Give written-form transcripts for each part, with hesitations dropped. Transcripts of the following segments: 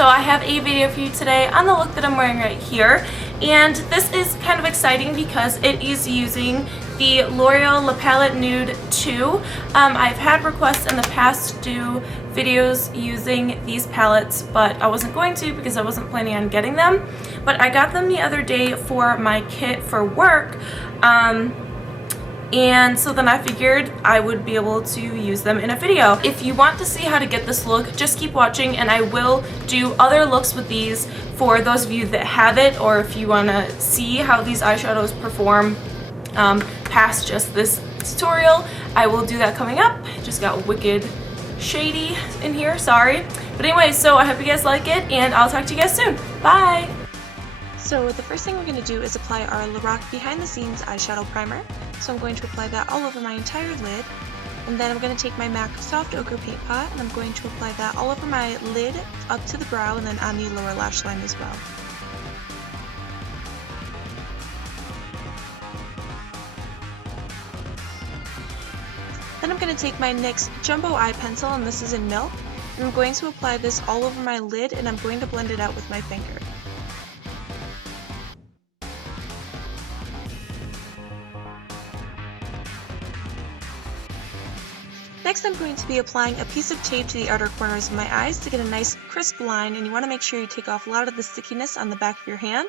So I have a video for you today on the look that I'm wearing right here, and this is kind of exciting because it is using the L'Oreal La Palette Nude 2. I've had requests in the past to do videos using these palettes, but I wasn't going to because I wasn't planning on getting them. But I got them the other day for my kit for work. And so then I figured I would be able to use them in a video. If you want to see how to get this look, just keep watching, and I will do other looks with these for those of you that have it, or if you want to see how these eyeshadows perform past just this tutorial, I will do that coming up. It just got wicked shady in here, sorry. But anyway, so I hope you guys like it, and I'll talk to you guys soon. Bye! So the first thing we're going to do is apply our Loreal Behind the Scenes eyeshadow primer. So I'm going to apply that all over my entire lid, and then I'm going to take my MAC Soft Ochre Paint Pot and I'm going to apply that all over my lid, up to the brow, and then on the lower lash line as well. Then I'm going to take my NYX Jumbo Eye Pencil, and this is in Milk, and I'm going to apply this all over my lid, and I'm going to blend it out with my finger. Next, I'm going to be applying a piece of tape to the outer corners of my eyes to get a nice crisp line, and you want to make sure you take off a lot of the stickiness on the back of your hand.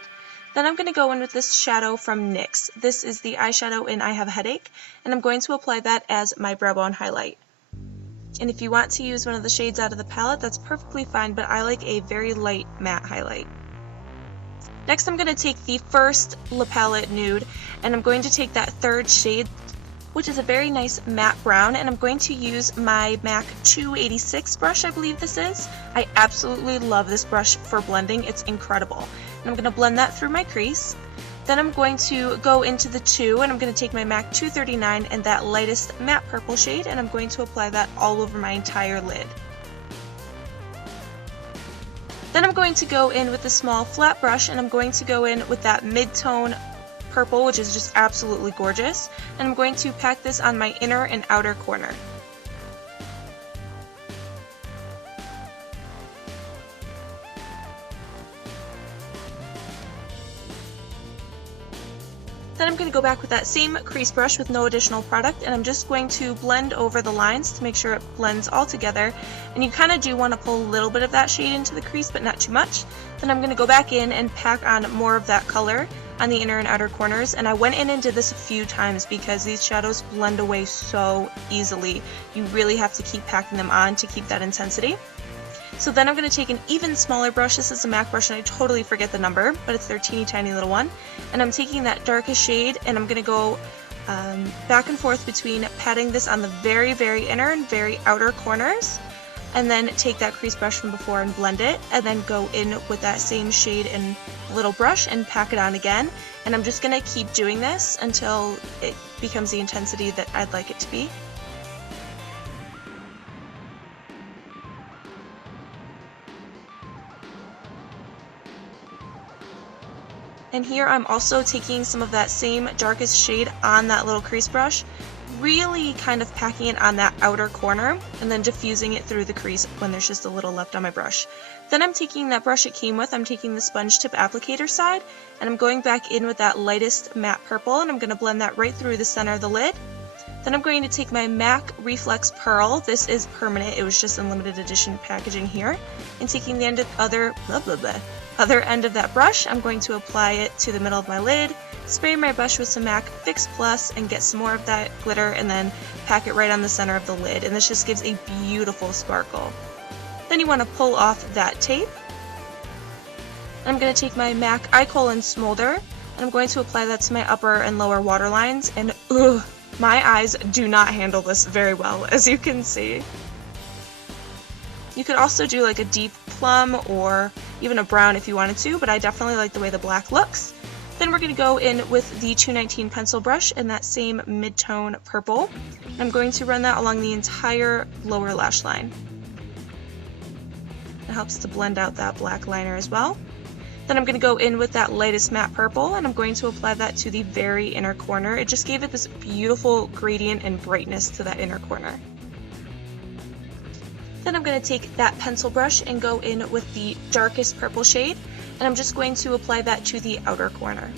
Then I'm going to go in with this shadow from NYX. This is the eyeshadow in I Have a Headache, and I'm going to apply that as my brow bone highlight. And if you want to use one of the shades out of the palette, that's perfectly fine, but I like a very light matte highlight. Next, I'm going to take the first La Palette Nude, and I'm going to take that third shade, which is a very nice matte brown, and I'm going to use my MAC 286 brush, I believe this is. I absolutely love this brush for blending, it's incredible. And I'm going to blend that through my crease. Then I'm going to go into the 2, and I'm going to take my MAC 239 and that lightest matte purple shade, and I'm going to apply that all over my entire lid. Then I'm going to go in with a small flat brush, and I'm going to go in with that mid-tone purple, which is just absolutely gorgeous, and I'm going to pack this on my inner and outer corner. Then I'm going to go back with that same crease brush with no additional product, and I'm just going to blend over the lines to make sure it blends all together. And you kind of do want to pull a little bit of that shade into the crease, but not too much. Then I'm going to go back in and pack on more of that color on the inner and outer corners, and I went in and did this a few times because these shadows blend away so easily. You really have to keep packing them on to keep that intensity. So then I'm going to take an even smaller brush. This is a MAC brush and I totally forget the number, but it's their teeny tiny little one. And I'm taking that darkest shade and I'm going to go back and forth between patting this on the very, very inner and very outer corners, and then take that crease brush from before and blend it, and then go in with that same shade and little brush and pack it on again. And I'm just going to keep doing this until it becomes the intensity that I'd like it to be. And here I'm also taking some of that same darkest shade on that little crease brush, really kind of packing it on that outer corner, and then diffusing it through the crease when there's just a little left on my brush. Then I'm taking that brush it came with, I'm taking the sponge tip applicator side, and I'm going back in with that lightest matte purple, and I'm going to blend that right through the center of the lid. Then I'm going to take my MAC Reflex Pearl, this is permanent, it was just in limited edition packaging here, and taking the other end of that brush, I'm going to apply it to the middle of my lid, spray my brush with some MAC Fix Plus and get some more of that glitter, and then pack it right on the center of the lid, and this just gives a beautiful sparkle. Then you want to pull off that tape. I'm going to take my MAC Eye Color Smolder, and I'm going to apply that to my upper and lower waterlines, and ugh, my eyes do not handle this very well, as you can see. You could also do like a deep plum or even a brown if you wanted to, but I definitely like the way the black looks. Then we're going to go in with the 219 pencil brush and that same mid-tone purple. I'm going to run that along the entire lower lash line. It helps to blend out that black liner as well. Then I'm going to go in with that lightest matte purple, and I'm going to apply that to the very inner corner. It just gave it this beautiful gradient and brightness to that inner corner. Then I'm going to take that pencil brush and go in with the darkest purple shade, and I'm just going to apply that to the outer corner.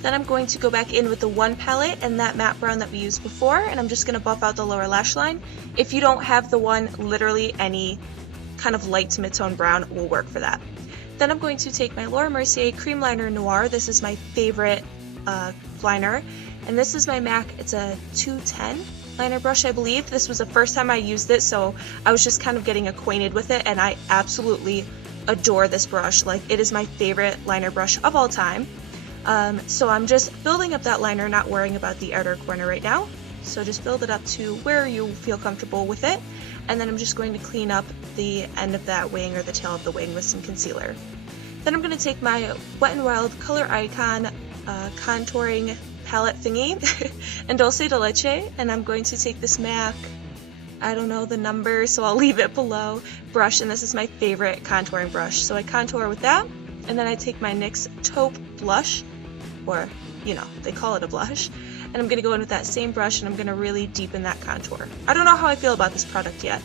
Then I'm going to go back in with the one palette and that matte brown that we used before, and I'm just going to buff out the lower lash line. If you don't have the one, literally any kind of light to mid-tone brown will work for that. Then I'm going to take my Laura Mercier Cream Liner Noir. This is my favorite liner, and this is my MAC. It's a 210 liner brush, I believe. This was the first time I used it, so I was just kind of getting acquainted with it, and I absolutely adore this brush. Like, it is my favorite liner brush of all time. So I'm just building up that liner, not worrying about the outer corner right now. So just build it up to where you feel comfortable with it, and then I'm just going to clean up the end of that wing or the tail of the wing with some concealer. Then I'm going to take my Wet n Wild Color Icon contouring palette thingy and Dulce de Leche, and I'm going to take this MAC, I don't know the number, so I'll leave it below, brush, and this is my favorite contouring brush. So I contour with that, and then I take my NYX Taupe blush, or, you know, they call it a blush, and I'm going to go in with that same brush, and I'm going to really deepen that contour. I don't know how I feel about this product yet.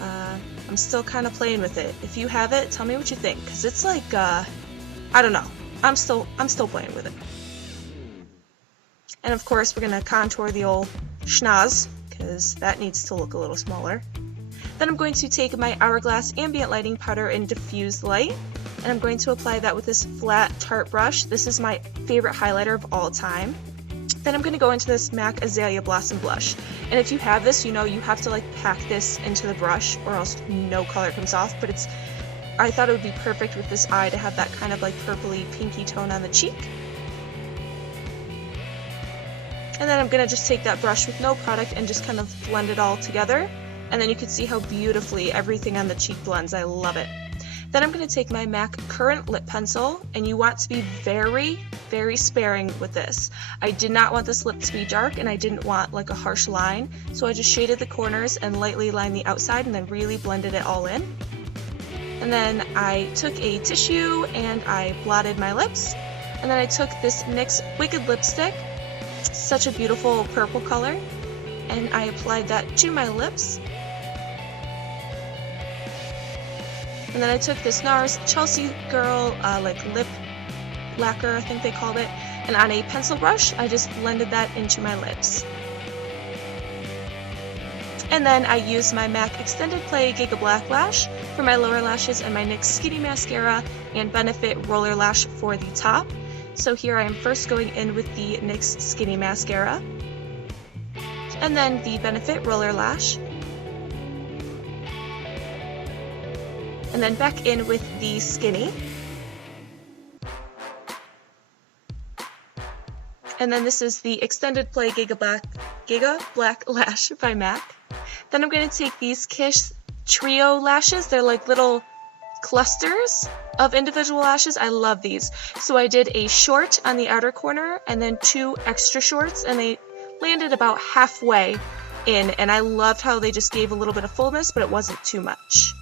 I'm still kind of playing with it. If you have it, tell me what you think, because it's like, I don't know. I'm still playing with it. And of course, we're going to contour the old schnoz, because that needs to look a little smaller. Then I'm going to take my Hourglass Ambient Lighting Powder in Diffused Light, and I'm going to apply that with this flat Tarte brush. This is my favorite highlighter of all time. Then I'm going to go into this MAC Azalea Blossom Blush, and if you have this, you know you have to like pack this into the brush or else no color comes off, but I thought it would be perfect with this eye to have that kind of like purpley pinky tone on the cheek. And then I'm going to just take that brush with no product and just kind of blend it all together, and then you can see how beautifully everything on the cheek blends. I love it. Then I'm going to take my MAC Currant Lip Pencil, and you want to be very, very sparing with this. I did not want this lip to be dark, and I didn't want like a harsh line, so I just shaded the corners and lightly lined the outside and then really blended it all in. And then I took a tissue and I blotted my lips, and then I took this NYX Wicked Lipstick, such a beautiful purple color, and I applied that to my lips. And then I took this NARS Chelsea Girl like lip lacquer, I think they called it, and on a pencil brush I just blended that into my lips. And then I used my MAC Extended Play Giga Black Lash for my lower lashes and my NYX Skinny Mascara and Benefit Roller Lash for the top. So here I am first going in with the NYX Skinny Mascara, and then the Benefit Roller Lash, and then back in with the Skinny, and then this is the Extended Play Giga Black Lash by MAC. Then I'm going to take these Kiss Trio lashes. They're like little clusters of individual lashes. I love these. So I did a short on the outer corner and then 2 extra shorts, and they landed about halfway in, and I loved how they just gave a little bit of fullness, but it wasn't too much.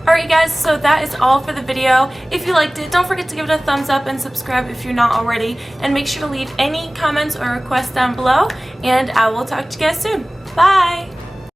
Alright guys, so that is all for the video. If you liked it, don't forget to give it a thumbs up and subscribe if you're not already, and make sure to leave any comments or requests down below, and I will talk to you guys soon. Bye!